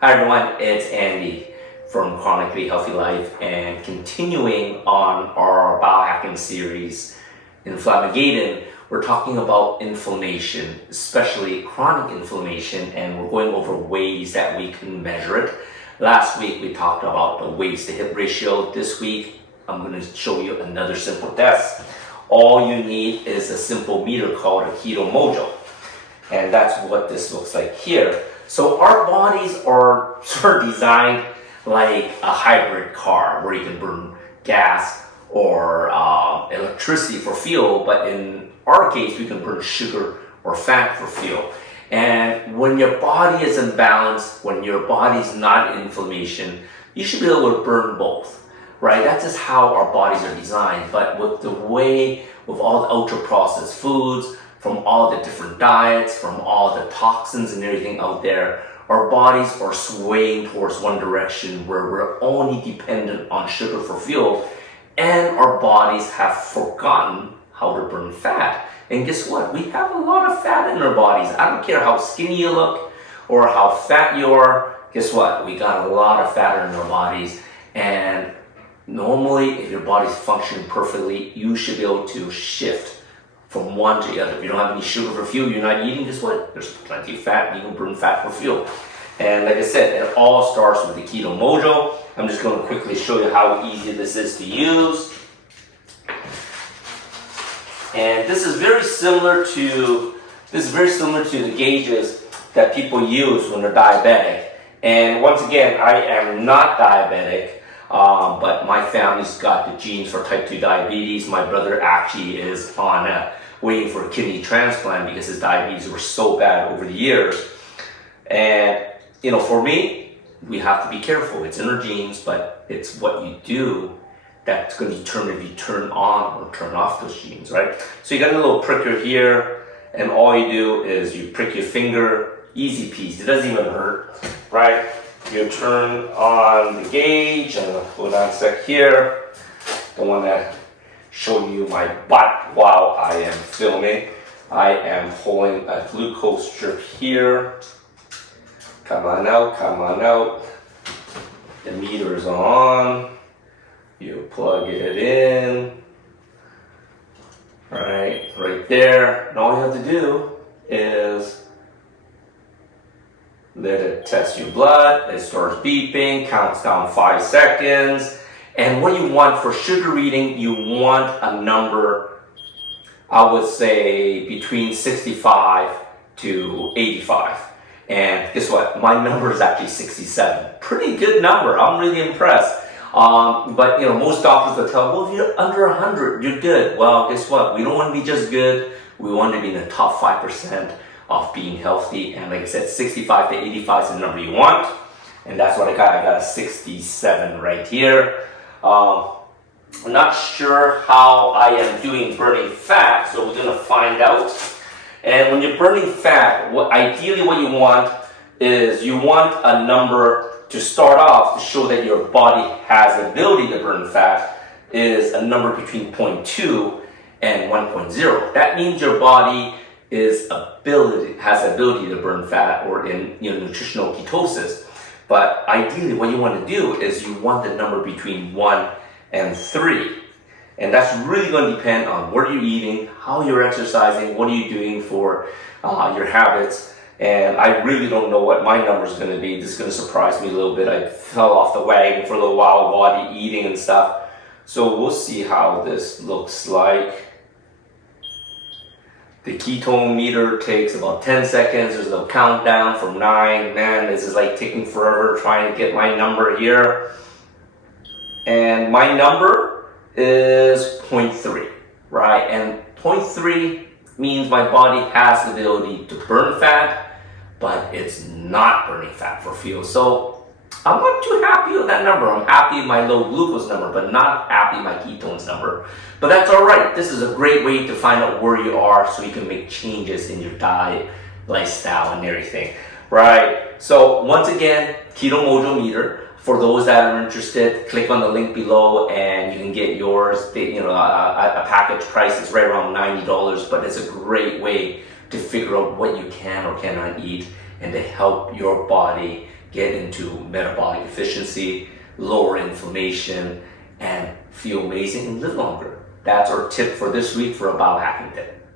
Hi everyone, it's Andy from Chronically Healthy Life, and continuing on our biohacking series, Inflammo-gaddon, we're talking about inflammation, especially chronic inflammation, and we're going over ways that we can measure it. Last week we talked about the waist to hip ratio. This week I'm going to show you another simple test. All you need is a simple meter called a Keto-Mojo, and that's what this looks like here. So our bodies are sort of designed like a hybrid car where you can burn gas or electricity for fuel, but in our case we can burn sugar or fat for fuel. And when your body is in balance, when your body's not in inflammation, you should be able to burn both, right? That's just how our bodies are designed. But with all the ultra processed foods, from all the different diets, from all the toxins and everything out there, our bodies are swaying towards one direction where we're only dependent on sugar for fuel, and our bodies have forgotten how to burn fat. And guess what? We have a lot of fat in our bodies. I don't care how skinny you look or how fat you are. Guess what? We got a lot of fat in our bodies. And normally, if your body's functioning perfectly, you should be able to shift from one to the other. If you don't have any sugar for fuel, you're not eating, guess what? There's plenty of fat, you can burn fat for fuel. And like I said, it all starts with the Keto-Mojo. I'm just going to quickly show you how easy this is to use. And this is very similar to the gauges that people use when they're diabetic. And once again, I am not diabetic. But my family's got the genes for type 2 diabetes. My brother actually is on waiting for a kidney transplant because his diabetes were so bad over the years. And, for me, we have to be careful. It's in our genes, but it's what you do that's going to determine if you turn on or turn off those genes, right? So you got a little pricker here, and all you do is you prick your finger, easy peasy. It doesn't even hurt, right? You turn on the gauge, and hold on a sec here. Don't want to show you my butt while I am filming. I am holding a glucose strip here. Come on out, come on out. The meter is on. You plug it in. Right there. And all you have to do is let it test your blood. It starts beeping, counts down 5 seconds. And what you want for sugar reading, you want a number, I would say between 65 to 85. And guess what? My number is actually 67. Pretty good number. I'm really impressed. But most doctors will tell, well, if you're under 100, you're good. Well, guess what? We don't want to be just good. We want to be in the top 5% of being healthy. And like I said, 65 to 85 is the number you want. And that's what I got. I got a 67 right here. I'm not sure how I am doing burning fat, so we're going to find out. And when you're burning fat, ideally what you want is you want a number to start off to show that your body has the ability to burn fat is a number between 0.2 and 1.0. That means your body has the ability to burn fat or in nutritional ketosis. But ideally what you want to do is you want the number between 1 and 3. And that's really going to depend on what you're eating, how you're exercising, what are you doing for your habits. And I really don't know what my number is going to be. This is going to surprise me a little bit. I fell off the wagon for a little while, body eating and stuff. So we'll see how this looks like. The ketone meter takes about 10 seconds. There's a little countdown from 9. Man, this is like taking forever trying to get my number here. And my number is 0.3, right? And 0.3 means my body has the ability to burn fat, but it's not burning fat for fuel. So I'm not too happy with that number. I'm happy with my low glucose number, but not happy with my ketones number. But that's all right. This is a great way to find out where you are so you can make changes in your diet, lifestyle, and everything, right? So once again, Keto-Mojo meter. For those that are interested, click on the link below and you can get yours. A package price is right around $90, but it's a great way to figure out what you can or cannot eat and to help your body get into metabolic efficiency, lower inflammation, and feel amazing and live longer. That's our tip for this week for a biohacking tip.